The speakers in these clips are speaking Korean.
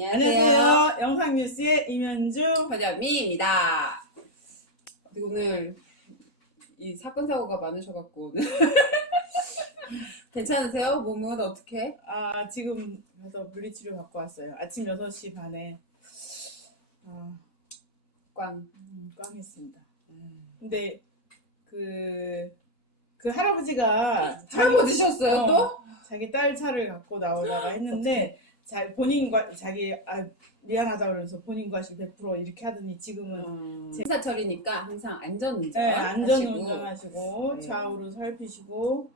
안녕하세요. 영상뉴스의 임현주 허점미입니다. 오늘 이 사건 사고가 많으셔갖고 괜찮으세요? 몸은 어떻게? 지금 가서 물리치료 받고 왔어요. 아침 6시 반에 꽝. 꽝했습니다. 근데 그 할아버지가 할아버지셨어요 또? 자기 딸 차를 갖고 나오다가 했는데 본인과 자기 미안하다 그래서 본인 과실 100% 이렇게 하더니 지금은 행사철이니까 항상 안전운전 안전운전하시고 네. 좌우로 살피시고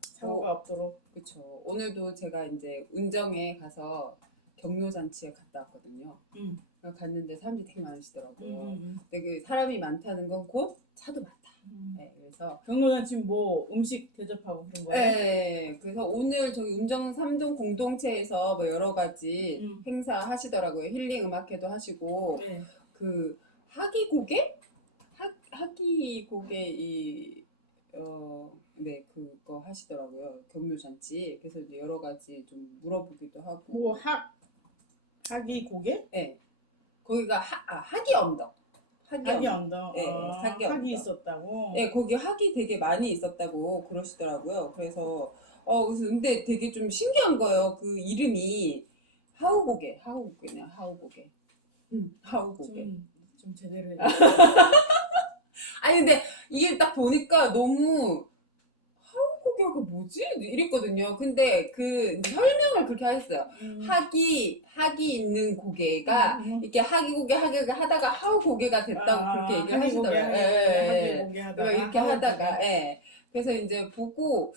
사고가 없도록. 그렇죠. 오늘도 제가 이제 운정에 가서 격려잔치에 갔다 왔거든요. 갔는데 사람들이 되게 많으시더라고요. 되게 사람이 많다는 건 곧 차도 많다. 네, 그래서 경로잔치 뭐 음식 대접하고 그런 거예요? 네, 그래서 오늘 저기 운정 3동 공동체에서 뭐 여러 가지 행사 하시더라고요. 힐링 음악회도 하시고 네. 그 하기고개? 하기고개 네, 그거 하시더라고요. 격려잔치. 그래서 이제 여러 가지 좀 물어보기도 하고. 뭐 하기 고개? 네. 거기가 하기 언덕. 하기 언덕. 네, 하기 언덕. 하기 있었다고. 네, 거기 하기 되게 많이 있었다고 그러시더라고요. 그래서 근데 되게 좀 신기한 거예요. 그 이름이 하우고개네요. 하우고개. 하우고개. 좀 제대로 해. 아니 근데 이게 딱 보니까 너무 하우고개가 뭐지? 이랬거든요. 근데 그 설명을 그렇게 하셨어요. 학이 있는 고개가 이렇게 하기고개 하다가 하우고개가 됐다고 그렇게 얘기를 하시더라고요. 하기고개 하다가 이렇게 하다가 예. 그래서 이제 보고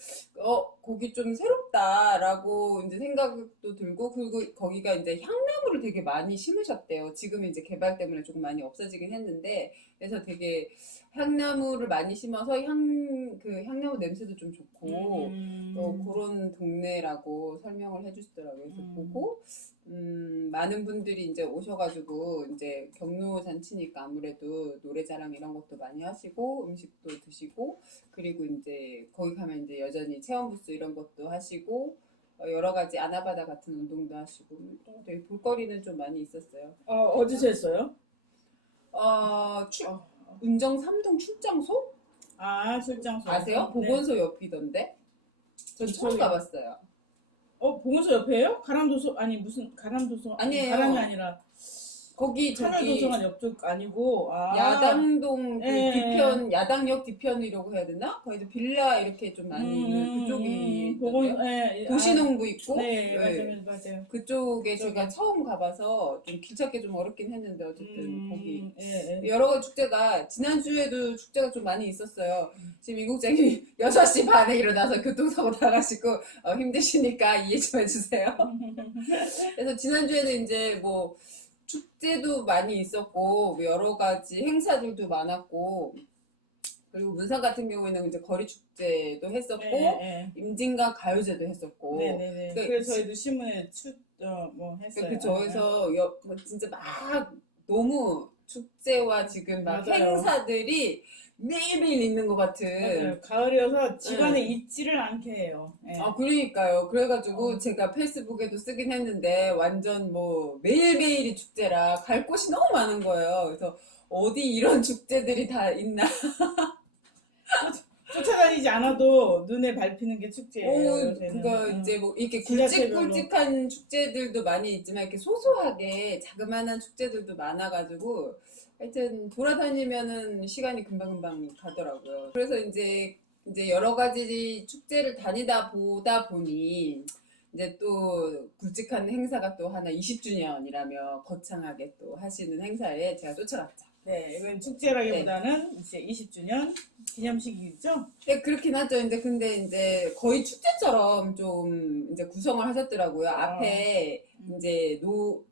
거기 좀 새롭다라고 이제 생각도 들고, 그리고 거기가 이제 향나무를 되게 많이 심으셨대요. 지금 이제 개발 때문에 조금 많이 없어지긴 했는데, 그래서 되게 향나무를 많이 심어서 향나무 냄새도 좀 좋고 그런 동네라고 설명을 해주시더라고요. 그래서 보고 많은 분들이 이제 오셔가지고 이제 격려 잔치니까 아무래도 노래자랑 이런 것도 많이 하시고 음식도 드시고, 그리고 이제 거기 가면 이제 여전히 체험부스 이런 것도 하시고 여러 가지 아나바다 같은 운동도 하시고 되게 볼거리는 좀 많이 있었어요. 어디서 했어요? 운정 3동 출장소? 출장소. 아세요? 보건소 옆이던데? 전 처음 가봤어요. 보건소 옆에요? 가람도서 아니 무슨 가람도서 아니에요. 가람이 아니라 거기 하늘도서관 옆쪽 아니고 야당동 네. 야당역 뒤편이라고 해야 되나? 거기도 빌라 이렇게 좀 많이 있는 그쪽이 도시농구 있고 네, 맞아요. 그쪽에 제가 처음 가봐서 좀 길 찾기 좀 어렵긴 했는데 어쨌든 거기 예. 여러 가지 축제가 지난주에도 축제가 좀 많이 있었어요. 지금 이국장님이 6시 반에 일어나서 교통사고 나가시고 힘드시니까 이해 좀 해주세요. 그래서 지난주에는 이제 뭐 축제도 많이 있었고 여러 가지 행사들도 많았고, 그리고 문산 같은 경우에는 이제 거리 축제도 했었고 임진강 가요제도 했었고. 네네네. 그래서 저희도 신문에 했어요. 그렇죠. 그래서 진짜 막 너무 축제와 지금 막 맞아요. 행사들이 매일매일 있는 것 같은. 맞아요. 가을이어서 집안에 있지를 않게 해요. 네. 그러니까요. 그래가지고 제가 페이스북에도 쓰긴 했는데 완전 뭐 매일매일이 축제라 갈 곳이 너무 많은 거예요. 그래서 어디 이런 축제들이 다 있나. 쫓아다니지 않아도 눈에 밟히는 게 축제예요. 그러니까 이제 뭐 이렇게 굵직굵직한 축제들도 많이 있지만 이렇게 소소하게 자그마한 축제들도 많아가지고 하여튼 돌아다니면은 시간이 금방금방 가더라고요. 그래서 이제 여러 가지 축제를 다니다 보다 보니 이제 또 굵직한 행사가 또 하나 20주년이라며 거창하게 또 하시는 행사에 제가 쫓아갔죠. 네, 이건 축제라기보다는 이제 20주년 기념식이죠? 네, 그렇긴 하죠. 근데 이제 거의 축제처럼 좀 이제 구성을 하셨더라고요. 앞에 이제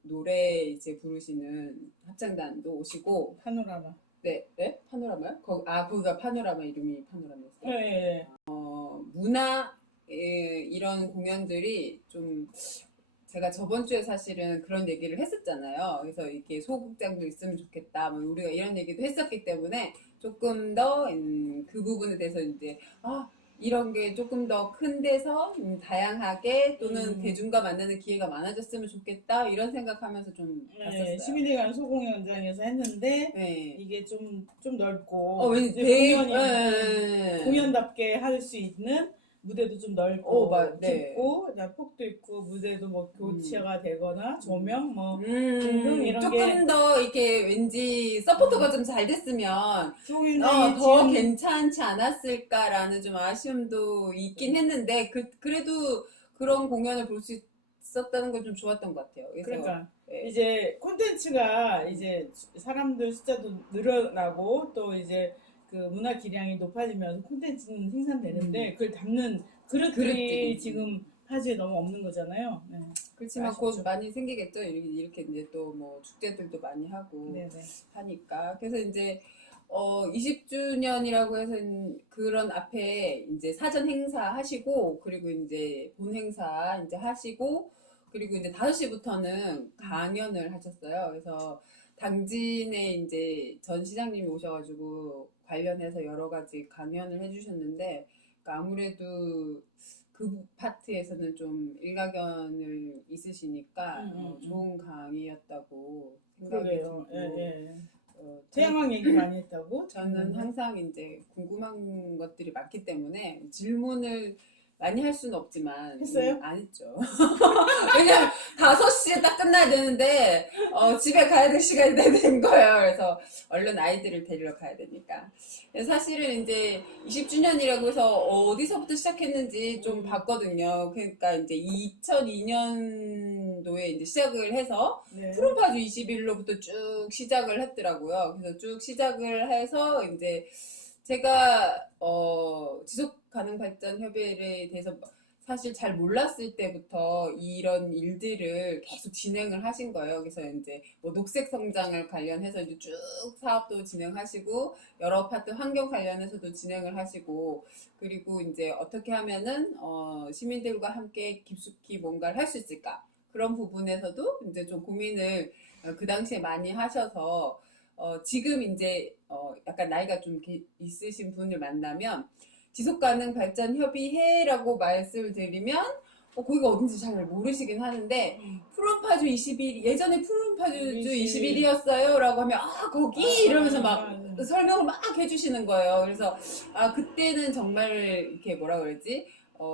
노래 이제 부르시는 합창단도 오시고. 파노라마. 네? 파노라마요? 거기가 파노라마, 이름이 파노라마였어요. 네. 문화 이런 공연들이 좀, 제가 저번 주에 사실은 그런 얘기를 했었잖아요. 그래서 이렇게 소극장도 있으면 좋겠다. 뭐 우리가 이런 얘기도 했었기 때문에 조금 더 그 부분에 대해서 이제 이런 게 조금 더 큰 데서 다양하게 또는 음. 대중과 만나는 기회가 많아졌으면 좋겠다 이런 생각하면서 좀 네, 봤었어요. 시민회관 소공연장에서 했는데 네. 이게 좀 넓고 왠지 이제 되게 공연이 공연답게 할 수 있는 무대도 좀 넓고 네. 깊고 그다음 폭도 있고 무대도 뭐 교체가 되거나 조명 뭐 음, 이런 조금 게 더 이렇게 왠지 서포터가 좀 잘 됐으면 소공연장이 더 지금 괜찮지 않았을까라는 좀 아쉬움도 있긴 했는데 그래도 그런 공연을 볼 수 있었다는 건 좀 좋았던 것 같아요. 그래서 그러니까 네. 이제 콘텐츠가 이제 사람들 숫자도 늘어나고 또 이제 그 문화 기량이 높아지면서 콘텐츠는 생산되는데 그걸 담는 그릇들이 지금 파주에 너무 없는 거잖아요. 네. 그렇지만 아쉽죠. 곧 많이 생기겠죠. 이렇게 이제 또 뭐 축제들도 많이 하고 네네. 하니까. 그래서 이제 20주년이라고 해서 그런 앞에 이제 사전 행사 하시고 그리고 이제 본 행사 이제 하시고 그리고 이제 5시부터는 강연을 하셨어요. 그래서 당진에 이제 전 시장님이 오셔가지고 관련해서 여러 가지 강연을 해주셨는데 그러니까 아무래도 그 파트에서는 좀 일가견을 있으시니까 좋은 강의였다고 생각이 그러게요. 들고 예, 예. 어, 태양광 얘기 많이 했다고? 저는 항상 이제 궁금한 것들이 많기 때문에 질문을 많이 할 수는 없지만 했어요? 안 했죠. 왜냐면 5시에 딱 끝나야 되는데 집에 가야 될 시간이 된 거예요. 그래서 얼른 아이들을 데리러 가야 되니까. 사실은 이제 20주년이라고 해서 어디서부터 시작했는지 좀 봤거든요. 그러니까 이제 2002년도에 이제 시작을 해서 네. 푸른파주 21로부터 쭉 시작을 했더라고요. 그래서 쭉 시작을 해서 이제 제가 지속 가능 발전 협의회에 대해서 사실 잘 몰랐을 때부터 이런 일들을 계속 진행을 하신 거예요. 그래서 이제 뭐 녹색 성장을 관련해서 이제 쭉 사업도 진행하시고 여러 파트 환경 관련해서도 진행을 하시고 그리고 이제 어떻게 하면은 시민들과 함께 깊숙이 뭔가를 할 수 있을까 그런 부분에서도 이제 좀 고민을 그 당시에 많이 하셔서 지금 이제 약간 나이가 좀 있으신 분을 만나면 지속가능 발전 협의회라고 말씀을 드리면 거기가 어딘지 잘 모르시긴 하는데 푸른파주 21 예전에 푸른파주 21이었어요 라고 하면 거기 이러면서 막 설명을 막 해주시는 거예요. 그래서 그때는 정말 이렇게 뭐라 그러지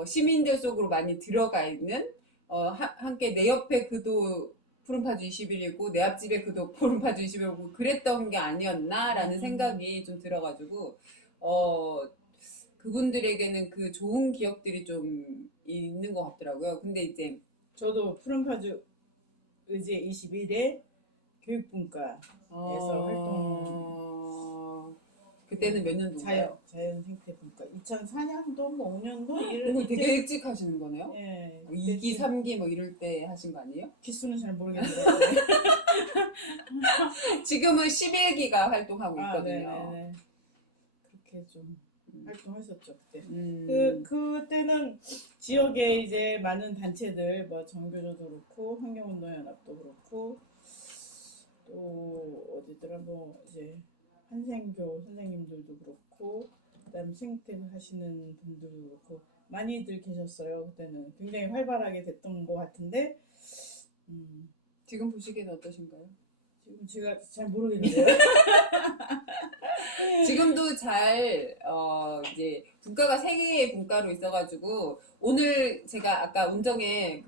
시민들 속으로 많이 들어가 있는 함께 내 옆에 그도 푸른파주 21이고 내 앞집에 그도 푸른파주 21이고 그랬던 게 아니었나라는 생각이 좀 들어가지고 그분들에게는 그 좋은 기억들이 좀 있는 것 같더라고요. 근데 이제 저도 푸른파주 의제 21회 교육분과에서 활동 그때는 몇 년도인가요? 자연 생태 분과 2004년도 뭐 5년도 되게 일찍 하시는 거네요. 예. 2기, 3기 뭐 이럴 때 하신 거 아니에요? 기수는 잘 모르겠는데. 지금은 11기가 활동하고 있거든요. 네네네. 그렇게 좀 활동했었죠 그때. 음. 그때는 지역에 이제 많은 단체들 뭐 정교조도 그렇고 환경운동연합도 그렇고 또 어디더라 뭐 이제 한생교 선생님들도 그렇고 그다음 생태 하시는 분들도 그렇고 많이들 계셨어요. 그때는 굉장히 활발하게 됐던 것 같은데 지금 보시기에는 어떠신가요? 지금 제가 잘 모르겠는데요. 지금도 잘 이제 분과가 3개의 분과로 있어가지고 오늘 제가 아까 운정에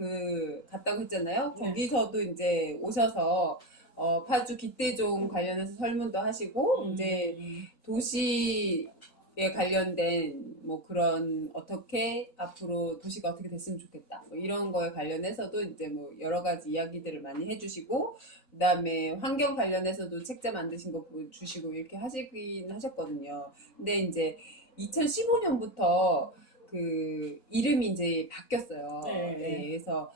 갔다고 했잖아요. 네. 거기서도 이제 오셔서 파주 기대종 관련해서 설문도 하시고 이제 도시에 관련된 뭐 그런 어떻게 앞으로 도시가 어떻게 됐으면 좋겠다 뭐 이런 거에 관련해서도 이제 뭐 여러 가지 이야기들을 많이 해주시고 그다음에 환경 관련해서도 책자 만드신 거 주시고 이렇게 하시긴 하셨거든요. 근데 이제 2015년부터 그 이름이 이제 바뀌었어요. 네, 그래서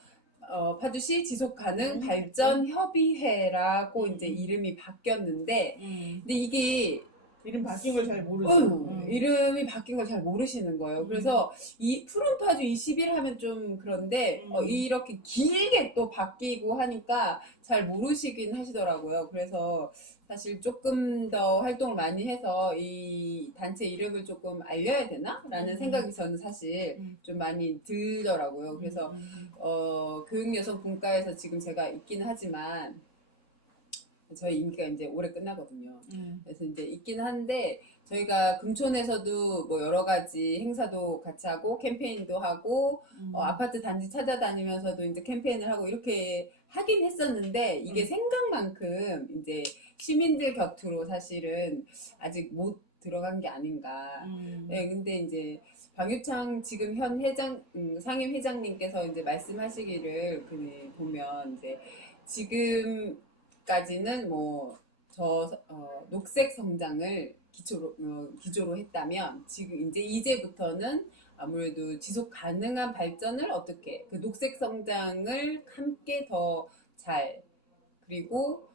파주시 지속가능 발전 협의회라고 이제 이름이 바뀌었는데 근데 이게 이름 바뀐 걸 잘 모르죠. 이름이 바뀐 걸 잘 모르시는 거예요. 그래서 이 푸른 파주 20일 하면 좀 그런데 이렇게 길게 또 바뀌고 하니까 잘 모르시긴 하시더라고요. 그래서 사실 조금 더 활동을 많이 해서 이 단체 이름을 조금 알려야 되나? 라는 생각이 저는 사실 좀 많이 들더라고요. 그래서 교육여성분과에서 지금 제가 있긴 하지만 저희 임기가 이제 올해 끝나거든요. 그래서 이제 있긴 한데 저희가 금촌에서도 뭐 여러 가지 행사도 같이 하고 캠페인도 하고 아파트 단지 찾아다니면서도 이제 캠페인을 하고 이렇게 하긴 했었는데 이게 생각만큼 이제 시민들 곁으로 사실은 아직 못 들어간 게 아닌가. 네, 근데 이제 방유창 지금 현 회장, 상임 회장님께서 이제 말씀하시기를 보면 이제 지금까지는 뭐 녹색 성장을 기조로 했다면 지금 이제부터는 아무래도 지속 가능한 발전을 어떻게 그 녹색 성장을 함께 더 잘 그리고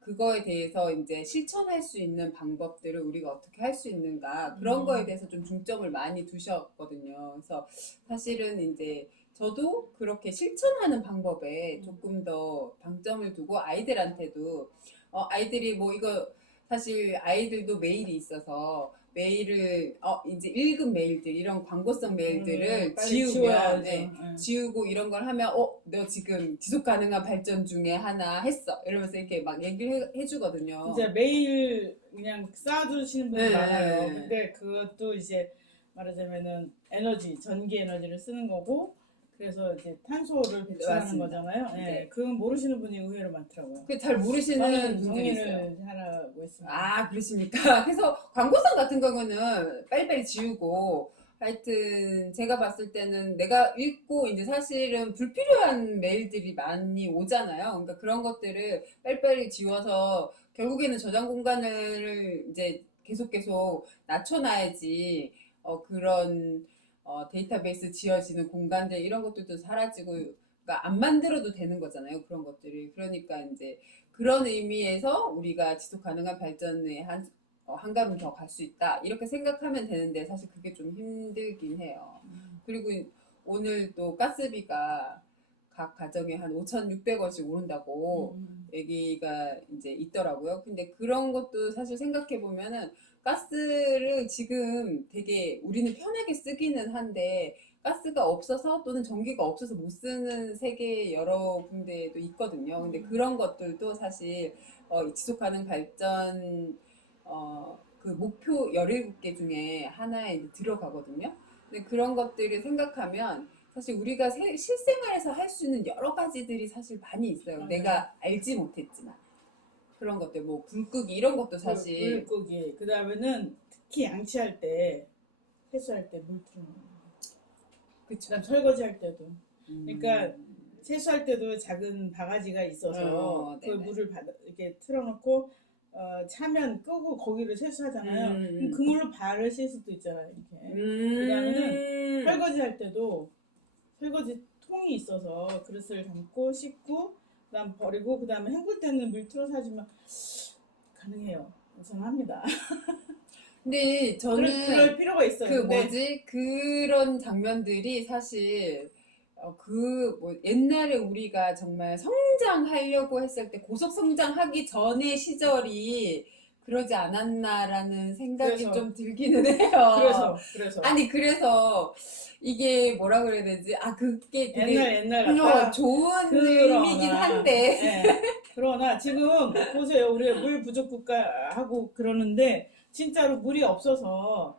그거에 대해서 이제 실천할 수 있는 방법들을 우리가 어떻게 할 수 있는가 그런 거에 대해서 좀 중점을 많이 두셨거든요. 그래서 사실은 이제 저도 그렇게 실천하는 방법에 조금 더 방점을 두고 아이들한테도 아이들이 뭐 이거 사실 아이들도 메일이 있어서 메일을 이제 읽은 메일들 이런 광고성 메일들을 지우면 지우고 이런 걸 하면 너 지금 지속 가능한 발전 중에 하나 했어 이러면서 이렇게 막 얘기를 해주거든요. 진짜 매일 그냥 쌓아두시는 분이 많아요. 근데 그것도 이제 말하자면은 전기 에너지를 쓰는 거고 그래서 이제 탄소를 배출하는 거잖아요. 네. 그건 모르시는 분이 의외로 많더라고요. 잘 모르시는 분들이 있어요. 정리를 하라고 했습니다. 아, 그러십니까? 그래서 광고성 같은 경우는 빨리빨리 지우고 하여튼 제가 봤을 때는 내가 읽고 이제 사실은 불필요한 메일들이 많이 오잖아요. 그러니까 그런 것들을 빨리빨리 지워서 결국에는 저장 공간을 이제 계속 낮춰놔야지 그런 데이터베이스 지어지는 공간들 이런 것들도 사라지고 그러니까 안 만들어도 되는 거잖아요. 그런 것들이. 그러니까 이제 그런 의미에서 우리가 지속 가능한 발전에 한 걸음 더 갈 수 있다. 이렇게 생각하면 되는데 사실 그게 좀 힘들긴 해요. 그리고 오늘 또 가스비가 각 가정에 한 5,600원씩 오른다고 얘기가 이제 있더라고요. 근데 그런 것도 사실 생각해 보면은 가스를 지금 되게 우리는 편하게 쓰기는 한데 가스가 없어서 또는 전기가 없어서 못 쓰는 세계 여러 군데도 있거든요. 근데 그런 것들도 사실 지속 가능 발전 그 목표 17개 중에 하나에 들어가거든요. 근데 그런 것들을 생각하면 사실 우리가 실생활에서 할 수 있는 여러 가지들이 사실 많이 있어요. 내가 알지 못했지만. 그런 것들, 뭐, 불 끄기, 이런 것도 사실. 불 끄기. 그 다음에는 특히 양치할 때, 세수할 때 물 틀어놓는 거. 그쵸. 그다음 설거지 할 때도. 그러니까 세수할 때도 작은 바가지가 있어서 그 물을 이렇게 틀어놓고 차면 끄고 거기를 세수하잖아요. 그럼 그 물로 발을 씻을 수도 있잖아요. 이렇게. 그다음에는 설거지 할 때도 설거지 통이 있어서 그릇을 담고 씻고 그다음 버리고 그다음에 헹굴 때는 물 틀어서 하지만 가능해요. 저는 합니다. 근데 저는 그럴 필요가 있어요. 그런 장면들이 사실 뭐 옛날에 우리가 정말 성장하려고 했을 때 고속 성장하기 전의 시절이 그러지 않았나라는 생각이 좀 들기는 해요. 그래서 아니 그래서 이게 뭐라 그래야 되지? 그게 되게 옛날 좋은 의미긴 한데. 네. 그러나 지금 보세요. 우리가 물 부족 국가하고 그러는데 진짜로 물이 없어서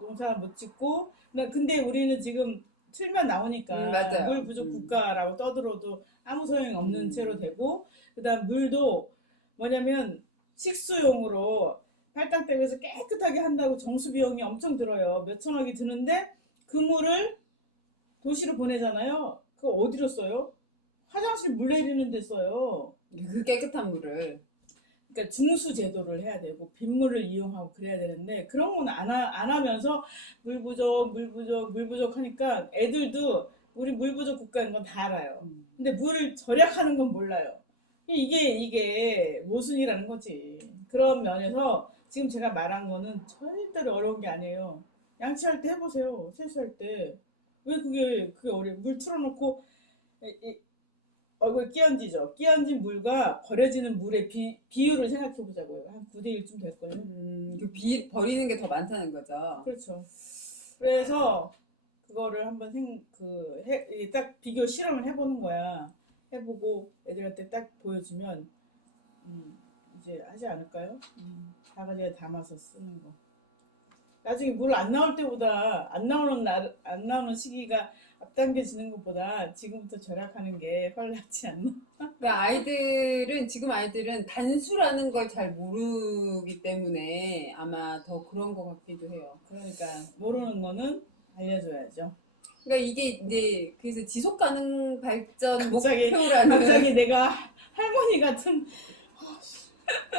농사 못 짓고 근데 우리는 지금 틀면 나오니까 물 부족 국가라고 떠들어도 아무 소용이 없는 채로 되고 그다음 물도 뭐냐면 식수용으로 팔당댐에서 깨끗하게 한다고 정수 비용이 엄청 들어요. 몇천억이 드는데 그 물을 도시로 보내잖아요. 그거 어디로 써요? 화장실 물 내리는 데 써요. 그 깨끗한 물을. 그러니까 중수 제도를 해야 되고 빗물을 이용하고 그래야 되는데 그런 건 안 하면서 물 부족 하니까 애들도 우리 물 부족 국가인 건 다 알아요. 근데 물을 절약하는 건 몰라요. 이게 모순이라는 거지. 그런 면에서 지금 제가 말한 거는 절대로 어려운 게 아니에요. 양치할 때 해보세요. 세수할 때. 왜 그게 어려워요? 물 틀어놓고 얼굴에 끼얹이죠. 끼얹은 물과 버려지는 물의 비율을 생각해 보자고요. 한 9대 1쯤 될걸요. 버리는 게 더 많다는 거죠. 그렇죠. 그래서 그거를 한번 딱 비교 실험을 해보는 거야. 해보고 애들한테 딱 보여주면 이제 하지 않을까요? 바가지에 담아서 쓰는 거. 나중에 물 안 나올 때보다 안 나오는 시기가 앞당겨지는 것보다 지금부터 절약하는 게 훨 낫지 않나? 그러니까 지금 아이들은 단수라는 걸 잘 모르기 때문에 아마 더 그런 것 같기도 해요. 그러니까 모르는 거는 알려줘야죠. 그러니까 이게 이제 그래서 지속 가능 발전 갑자기 목표라는 내가 할머니 같은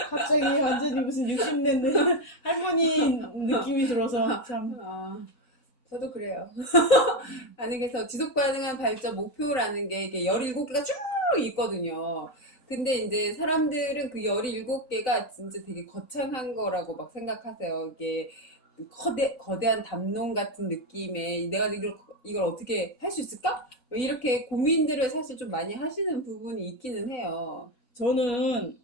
갑자기 완전히 무슨 60년대 할머니 느낌이 들어서 참. 저도 그래요. 아니 그래서 지속 가능한 발전 목표라는 게 이게 17개가 쭉 있거든요. 근데 이제 사람들은 그 17개가 진짜 되게 거창한 거라고 막 생각하세요. 이게 거대한 담론 같은 느낌의 내가 이걸 어떻게 할 수 있을까? 뭐 이렇게 고민들을 사실 좀 많이 하시는 부분이 있기는 해요. 저는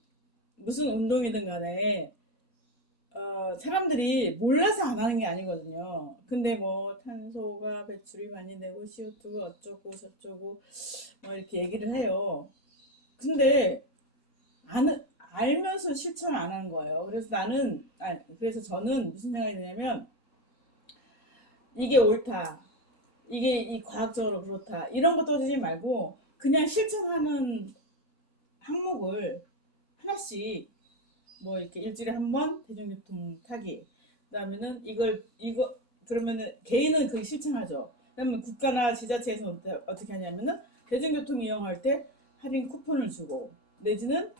무슨 운동이든 간에 사람들이 몰라서 안 하는 게 아니거든요. 근데 뭐 탄소가 배출이 많이 되고 CO2가 어쩌고 저쩌고 뭐 이렇게 얘기를 해요. 근데 알면서 실천을 안 하는 거예요. 그래서 저는 무슨 생각이 드냐면 이게 옳다. 이게 과학적으로 그렇다. 이런 거 떠들지 말고 그냥 실천하는 항목을 하나씩 뭐 이렇게 일주일에 한 번 대중교통 타기. 그다음에는 그러면은 개인은 그게 실천하죠. 그다음에 국가나 지자체에서 어떻게 하냐면은 대중교통 이용할 때 할인 쿠폰을 주고 내지는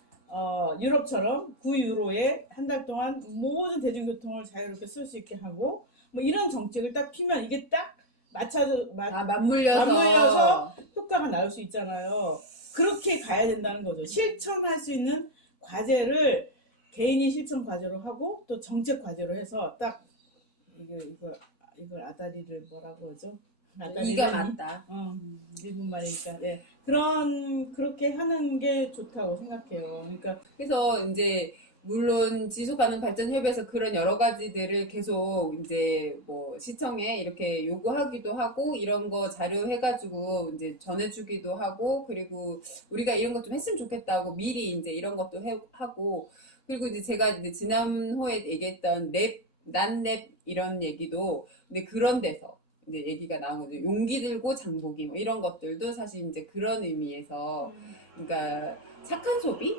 유럽처럼 9유로에 한 달 동안 모든 대중교통을 자유롭게 쓸 수 있게 하고 뭐 이런 정책을 딱 피면 이게 딱 맞물려서 효과가 나올 수 있잖아요. 그렇게 가야 된다는 거죠. 실천할 수 있는 과제를 개인이 실천 과제로 하고 또 정책 과제로 해서 딱 이걸 아다리를 뭐라고 그러죠? 이가 맞다. 일본 말이니까. 네. 그렇게 하는 게 좋다고 생각해요. 그러니까 그래서 이제 물론 지속가능 발전협의회에서 그런 여러 가지들을 계속 이제 뭐 시청에 이렇게 요구하기도 하고 이런 거 자료 해가지고 이제 전해주기도 하고 그리고 우리가 이런 것 좀 했으면 좋겠다고 미리 이제 이런 것도 하고 그리고 이제 제가 이제 지난 호에 얘기했던 난랩 이런 얘기도 근데 그런 데서 이제 얘기가 나온 거죠. 용기 들고 장보기 뭐 이런 것들도 사실 이제 그런 의미에서 그러니까 착한 소비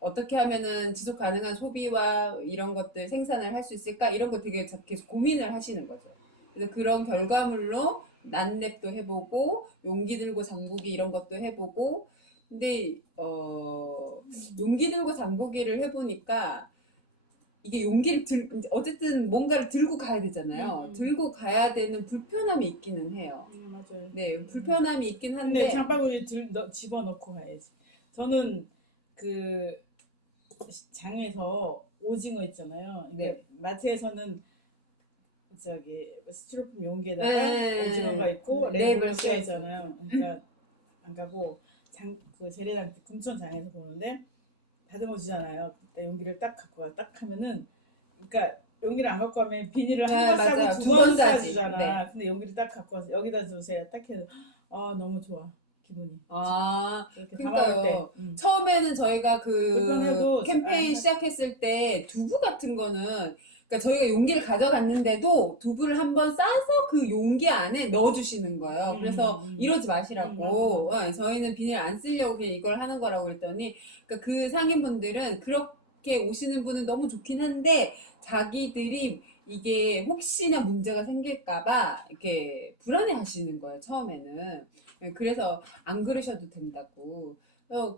어떻게 하면은 지속 가능한 소비와 이런 것들 생산을 할 수 있을까? 이런 거 되게 계속 고민을 하시는 거죠. 그래서 그런 결과물로 난랩도 해보고, 용기 들고 장보기 이런 것도 해보고, 근데, 용기 들고 장보기를 해보니까, 이게 어쨌든 뭔가를 들고 가야 되잖아요. 들고 가야 되는 불편함이 있기는 해요. 맞아요. 네, 불편함이 있긴 근데 한데. 장바구니에 집어넣고 가야지. 저는 장에서 오징어 있잖아요. 네. 마트에서는 스티로폼 용기에다가 네. 오징어가 있고 랩을 씌어 있잖아요. 그러니까 안 가고 재래장 금천장에서 보는데 다듬어 주잖아요. 그때 용기를 딱 갖고 딱 하면은 그러니까 용기를 안 갖고 가면 비닐을 한 번 싸고 두 번 싸주잖아. 네. 근데 용기를 딱 갖고 와서 여기다 주세요. 딱 해도 너무 좋아. 기분이. 그러니까요. 처음에는 저희가 캠페인 시작했을 때 두부 같은 거는 그러니까 저희가 용기를 가져갔는데도 두부를 한번 싸서 그 용기 안에 넣어주시는 거예요. 그래서 이러지 마시라고. 저희는 비닐 안 쓰려고 그냥 이걸 하는 거라고 그랬더니 그러니까 그 상인분들은 그렇게 오시는 분은 너무 좋긴 한데 자기들이 이게 혹시나 문제가 생길까봐 이렇게 불안해 하시는 거예요, 처음에는. 그래서 안 그러셔도 된다고.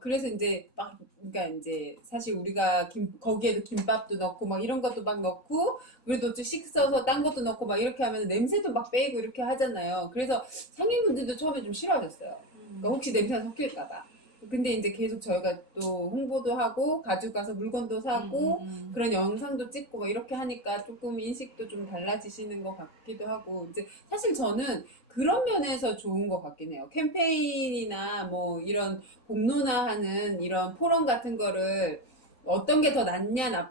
그래서 이제 그러니까 이제 사실 우리가 거기에도 김밥도 넣고 막 이런 것도 막 넣고 그래도 좀 씻어서 딴 것도 넣고 막 이렇게 하면 냄새도 막 빼고 이렇게 하잖아요. 그래서 상인분들도 처음에 좀 싫어하셨어요. 그러니까 혹시 냄새가 섞일까봐. 근데 이제 계속 저희가 또 홍보도 하고 가지고 가서 물건도 사고 그런 영상도 찍고 막 이렇게 하니까 조금 인식도 좀 달라지시는 것 같기도 하고 이제 사실 저는 그런 면에서 좋은 것 같긴 해요. 캠페인이나 뭐 이런 공론화하는 이런 포럼 같은 거를 어떤 게 더 낫냐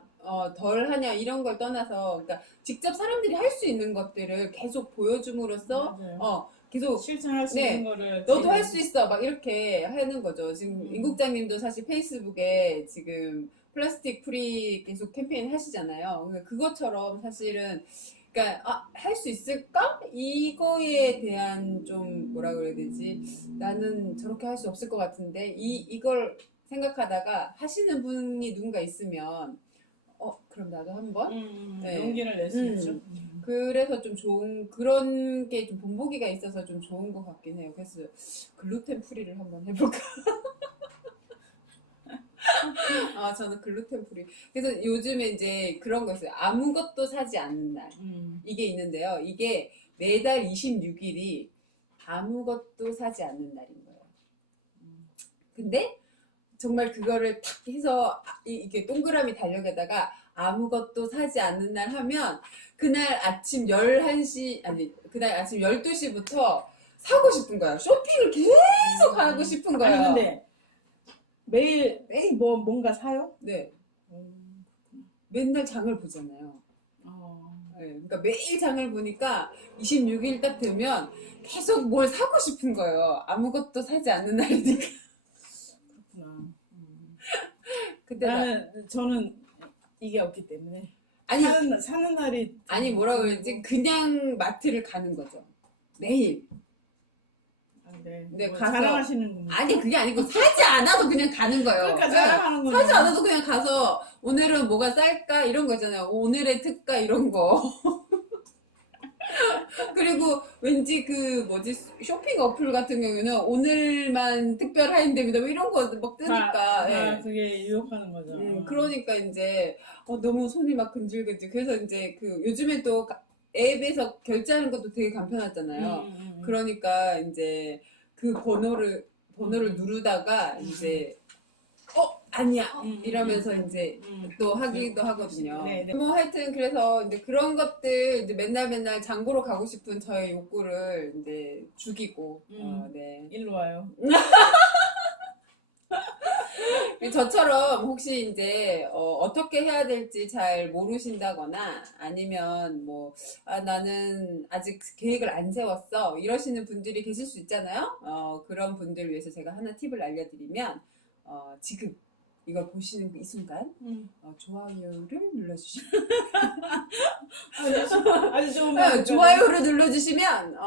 덜 하냐 이런 걸 떠나서 그러니까 직접 사람들이 할 수 있는 것들을 계속 보여줌으로써 맞아요. 계속 실천할 수 네. 있는 거를 너도 지금 할 수 있어 막 이렇게 하는 거죠. 지금 임국장님도 사실 페이스북에 지금 플라스틱 프리 계속 캠페인 하시잖아요. 그러니까 그것처럼 사실은 그러니까 할 수 있을까? 이거에 대한 좀 뭐라 그래야 되지? 나는 저렇게 할 수 없을 것 같은데 이걸 생각하다가 하시는 분이 누군가 있으면 그럼 나도 한번 네. 용기를 낼 수 있죠. 그래서 좀 좋은 그런 게 좀 본보기가 있어서 좀 좋은 것 같긴 해요. 그래서 글루텐 프리를 한번 해볼까? 저는 글루텐 프리. 그래서 요즘에 이제 그런 거 있어요. 아무것도 사지 않는 날. 이게 있는데요. 이게 매달 26일이 아무것도 사지 않는 날인 거예요. 근데 정말 그거를 탁 해서 이게 동그라미 달력에다가 아무것도 사지 않는 날 하면 그날 아침 11시 아니 그날 아침 12시부터 사고 싶은 거야. 쇼핑을 계속 하고 싶은 거예요. 아니 근데 매일 뭐 뭔가 사요? 네. 맨날 장을 보잖아요. 네, 그러니까 매일 장을 보니까 26일 딱 되면 계속 뭘 사고 싶은 거예요. 아무것도 사지 않는 날이니까. 그렇구나. 근데 저는 이게 없기 때문에 아니 사는 날이 아니 뭐라 그러지? 그냥 마트를 가는 거죠. 매일. 네, 뭐 가서 자랑하시는군요. 아니 그게 아니고 사지 않아도 그냥 가는 거예요. 그러니까 자랑하는 거죠. 사지 않아도 그냥 가서 오늘은 뭐가 쌀까 이런 거 있잖아요. 오늘의 특가 이런 거. 그리고 왠지 그 뭐지 쇼핑 어플 같은 경우는 오늘만 특별 할인됩니다. 뭐 이런 거 막 뜨니까. 예. 그게 유혹하는 거죠. 그러니까 이제 너무 손이 막 근질근질. 그래서 이제 그 요즘에 또 앱에서 결제하는 것도 되게 간편하잖아요. 그러니까 이제 그 번호를 누르다가 이제 아니야 이러면서 이제 또 하기도 하거든요. 네. 뭐 하여튼 그래서 이제 그런 것들 이제 맨날 장보러 가고 싶은 저의 욕구를 이제 죽이고 네. 일로 와요. 저처럼 혹시 이제 어떻게 해야 될지 잘 모르신다거나 아니면 뭐 나는 아직 계획을 안 세웠어 이러시는 분들이 계실 수 있잖아요. 그런 분들 위해서 제가 하나 팁을 알려드리면 지금 이걸 보시는 이 순간 좋아요를 눌러주시면 아주 좋은 좋아요를 눌러주시면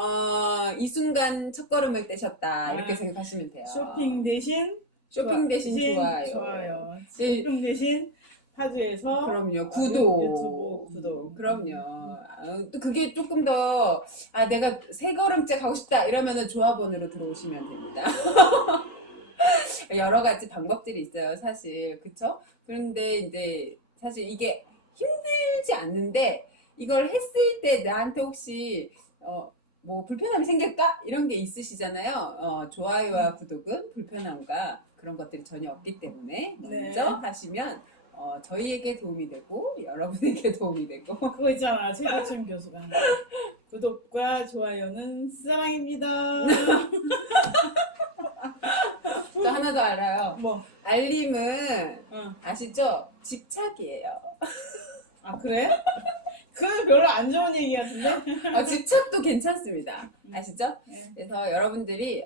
이 순간 첫걸음을 떼셨다 이렇게 생각하시면 돼요. 쇼핑 대신 좋아요. 쇼핑 대신 파주에서 그럼요. 유튜브 구독. 그럼요. 또 그게 조금 더 내가 세 걸음째 가고 싶다 이러면은 조합원으로 들어오시면 됩니다. 여러 가지 방법들이 있어요, 사실. 그쵸? 그런데 이제 사실 이게 힘들지 않는데 이걸 했을 때 나한테 혹시 뭐 불편함이 생길까? 이런 게 있으시잖아요. 좋아요와 구독은 불편함과 그런 것들이 전혀 없기 때문에 먼저 하시면 저희에게 도움이 되고 여러분에게 도움이 되고 그거 있잖아, 최대천 교수가 구독과 좋아요는 사랑입니다. 또 하나 더 알아요. 뭐? 알림은 아시죠? 집착이에요. 그래? 그건 별로 안 좋은 얘기 같은데? 집착도 괜찮습니다. 아시죠? 네. 그래서 여러분들이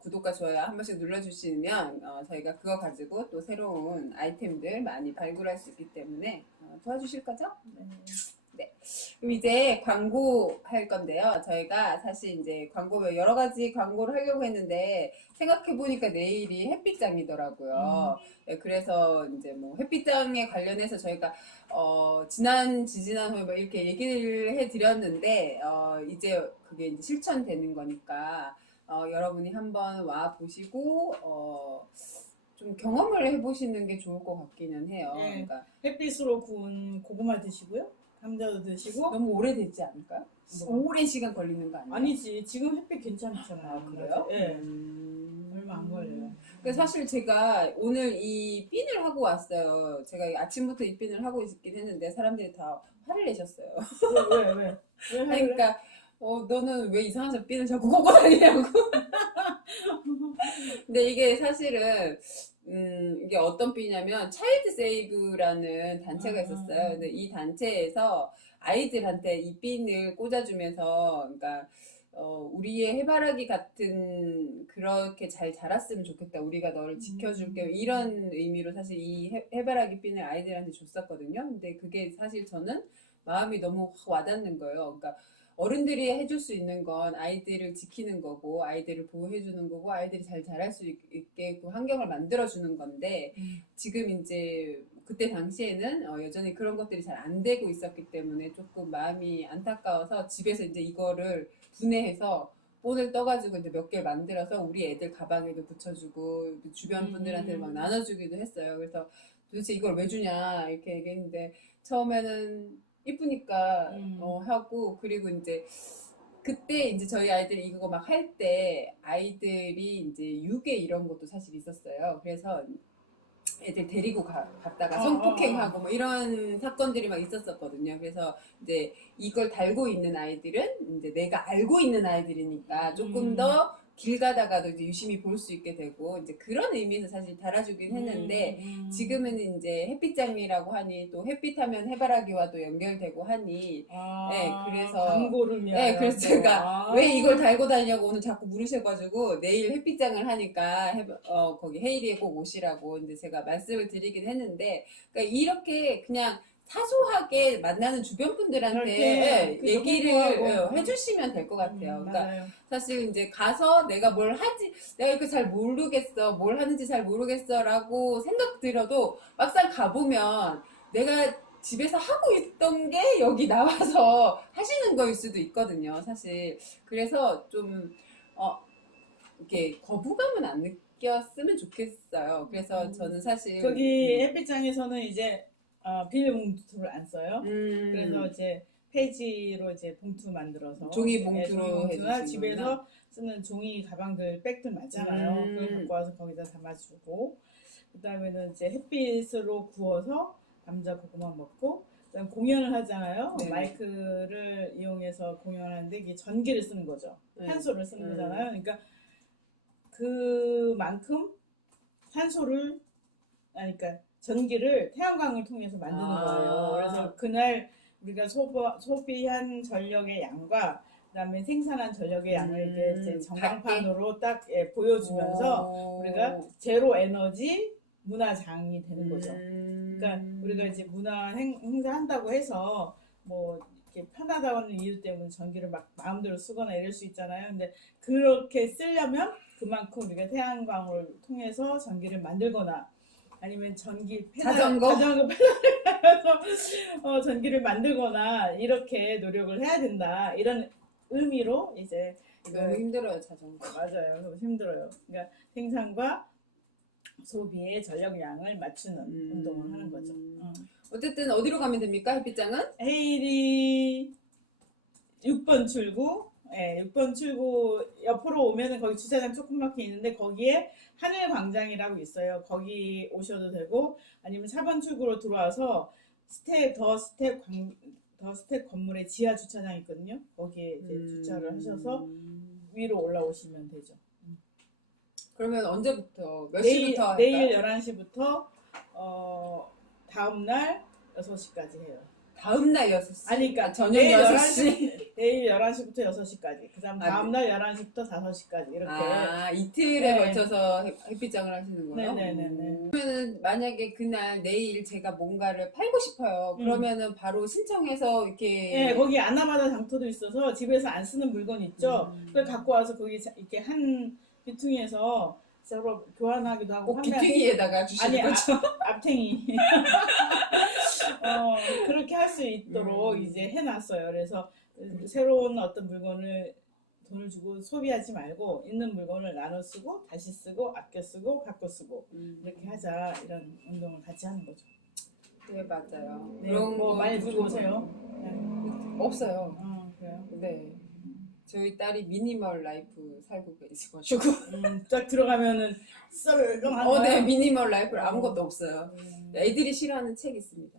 구독과 좋아요 한 번씩 눌러주시면 저희가 그거 가지고 또 새로운 아이템들 많이 발굴할 수 있기 때문에 도와주실 거죠? 네. 그럼 이제 광고 할 건데요. 저희가 사실 이제 여러 가지 광고를 하려고 했는데 생각해보니까 내일이 햇빛장이더라고요. 네, 그래서 이제 뭐 햇빛장에 관련해서 저희가 지지난 후에 뭐 이렇게 얘기를 해드렸는데 이제 그게 이제 실천되는 거니까 여러분이 한번 와 보시고 좀 경험을 해보시는 게 좋을 것 같기는 해요. 네. 그러니까 햇빛으로 구운 고구마 드시고요. 감자도 드시고. 너무 오래되지 않을까요? 오랜 시간 걸리는 거 아니에요? 아니지, 지금 햇빛 괜찮잖아요. 그래요? 네. 얼마 안 걸려요. 그래서 사실 제가 오늘 이 핀을 하고 왔어요. 제가 아침부터 이 핀을 하고 있긴 했는데 사람들이 다 화를 내셨어요. 왜 아니, 하래? 그러니까 너는 왜 이상한 핀을 자꾸 꽂고 다니냐고. 근데 이게 사실은 이게 어떤 핀이냐면 차일드 세이브라는 단체가 있었어요. 근데 이 단체에서 아이들한테 이 핀을 꽂아주면서 그러니까 우리의 해바라기 같은 그렇게 잘 자랐으면 좋겠다. 우리가 너를 지켜줄게. 이런 의미로 사실 이 해바라기 핀을 아이들한테 줬었거든요. 근데 그게 사실 저는 마음이 너무 확 와닿는 거예요. 그러니까 어른들이 해줄 수 있는 건 아이들을 지키는 거고, 아이들을 보호해주는 거고, 아이들이 잘 자랄 수 있게 그 환경을 만들어주는 건데, 지금 이제 그때 당시에는 여전히 그런 것들이 잘 안 되고 있었기 때문에 조금 마음이 안타까워서 집에서 이제 이거를 분해해서 본을 떠가지고 이제 몇 개를 만들어서 우리 애들 가방에도 붙여주고 주변 분들한테 막 나눠주기도 했어요. 그래서 도대체 이걸 왜 주냐 이렇게 얘기했는데 처음에는 이쁘니까 하고 그리고 이제 그때 이제 저희 아이들이 이거 막 할 때 아이들이 이제 유괴 이런 것도 사실 있었어요. 그래서 애들 데리고 갔다가 성폭행하고 뭐 이런 사건들이 막 있었었거든요. 그래서 이제 이걸 달고 있는 아이들은 이제 내가 알고 있는 아이들이니까 조금 더 길 가다가도 이제 유심히 볼 수 있게 되고 이제 그런 의미에서 사실 달아주긴 했는데 지금은 이제 햇빛장미라고 하니 또 햇빛하면 해바라기와도 연결되고 하니 네, 그래서 광고를 네, 그래서 제가 왜 이걸 달고 다니냐고 오늘 자꾸 물으셔가지고 내일 햇빛장을 하니까 거기 헤이리에 꼭 오시라고 이제 제가 말씀을 드리긴 했는데 그러니까 이렇게 그냥 사소하게 만나는 주변 분들한테 얘기를 해주시면 될 것 같아요. 그러니까 맞아요. 사실 이제 가서 내가 뭘 하지, 내가 이거 잘 모르겠어, 뭘 하는지 잘 모르겠어라고 생각 들어도 막상 가보면 내가 집에서 하고 있던 게 여기 나와서 하시는 거일 수도 있거든요, 사실. 그래서 좀, 이렇게 거부감은 안 느꼈으면 좋겠어요. 그래서 저는 사실. 거기 햇빛장에서는 이제 비닐봉투를 안 써요. 그래서 이제 폐지로 이제 봉투 만들어서 종이 봉투로 종이봉투나 집에서 쓰는 종이 가방들 백들 많잖아요. 그걸 갖고 와서 거기다 담아주고 그다음에는 이제 햇빛으로 구워서 감자 고구마 먹고 그다음 공연을 하잖아요. 네네. 마이크를 이용해서 공연하는데 이게 전기를 쓰는 거죠. 탄소를 쓰는 거잖아요. 그러니까 그만큼 탄소를 그러니까 전기를 태양광을 통해서 만드는 거예요. 그래서 그날 우리가 소비한 전력의 양과 그다음에 생산한 전력의 양을 이제 전광판으로 딱 보여주면서 우리가 제로 에너지 문화장이 되는 거죠. 그러니까 우리가 이제 문화 행사 한다고 해서 뭐 이렇게 편하다는 이유 때문에 전기를 막 마음대로 쓰거나 이럴 수 있잖아요. 근데 그렇게 쓰려면 그만큼 우리가 태양광을 통해서 전기를 만들거나 아니면 자전거 페달을 전기를 만들거나 이렇게 노력을 해야 된다 이런 의미로 이제 너무 힘들어요 자전거. 맞아요. 너무 힘들어요. 그러니까 생산과 소비의 전력량을 맞추는 운동을 하는 거죠. 어쨌든 어디로 가면 됩니까 햇빛장은? 헤일이 6번 출구 6번 출구 옆으로 오면은 거기 주차장 조그맣게 있는데 거기에 하늘광장이라고 있어요. 거기 오셔도 되고 아니면 4번 출구로 들어와서 더 스텝 건물에 지하 주차장 있거든요. 거기에 이제 주차를 하셔서 위로 올라오시면 되죠. 그러면 언제부터 몇 시부터 내일 11시부터 다음날 6시까지 해요. 다음날 6시? 아니, 그러니까 저녁 6시? 내일 11시부터 6시까지. 그 다음 다음날 11시부터 5시까지. 이렇게. 이틀에 걸쳐서 햇빛장을 하시는 거예요? 네네네. 그러면은 만약에 그날 내일 제가 뭔가를 팔고 싶어요. 그러면은 바로 신청해서 이렇게. 네, 거기 아나마다 장터도 있어서 집에서 안 쓰는 물건 있죠? 그걸 갖고 와서 거기 이렇게 한 귀퉁이에서 서로 교환하기도 하고. 꼭 귀퉁이에다가 주시는 거죠? 앞탱이. 그렇게 할 수 있도록 이제 해놨어요. 그래서 새로운 어떤 물건을 돈을 주고 소비하지 말고 있는 물건을 나눠 쓰고 다시 쓰고 아껴 쓰고 바꿔 쓰고 이렇게 하자 이런 운동을 같이 하는 거죠. 네 맞아요. 네, 뭐 많이 들고 오세요. 네. 없어요. 그래요? 네. 저희 딸이 미니멀 라이프 살고 계셔가지고. 딱 들어가면은 썰렁한 네, 미니멀 라이프를 아무것도 없어요. 음. 애들이 싫어하는 책 있습니다.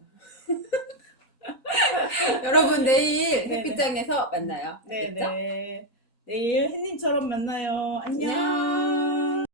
여러분 내일 네네. 햇빛장에서 만나요. 알겠죠? 네네. 내일 햇님처럼 만나요. 안녕. 안녕.